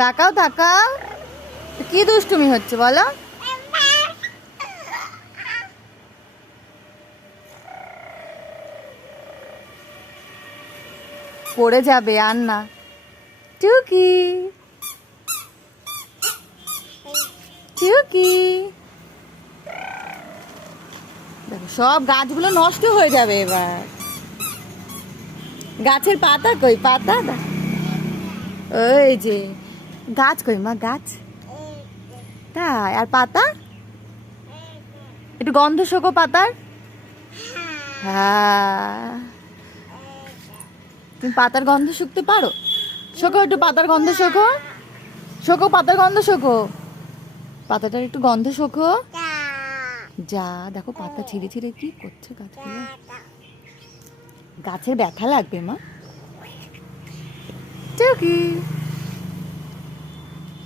তাকাও তাকাও, কি দুষ্টুমি হচ্ছে বলো? পড়ে যাবে, আর না। টুকি টুকি, দেখো সব গাছগুলো নষ্ট হয়ে যাবে এবার। গাছের পাতা কই, পাতা ওই যে গাছ কই মা, গাছ তাই, আর পাতা একটু গন্ধ শোকো পাতার। হ্যাঁ, তুমি পাতার গন্ধ শুকতে পারো? শোকো একটু পাতার গন্ধ শোকো, শোকো পাতার গন্ধ শোকো, পাতাটার একটু গন্ধ শোকো। যা দেখো পাতা ছিঁড়ে ছিঁড়ে কি করছে গাছগুলো, গাছের ব্যথা লাগবে মা। টুকি।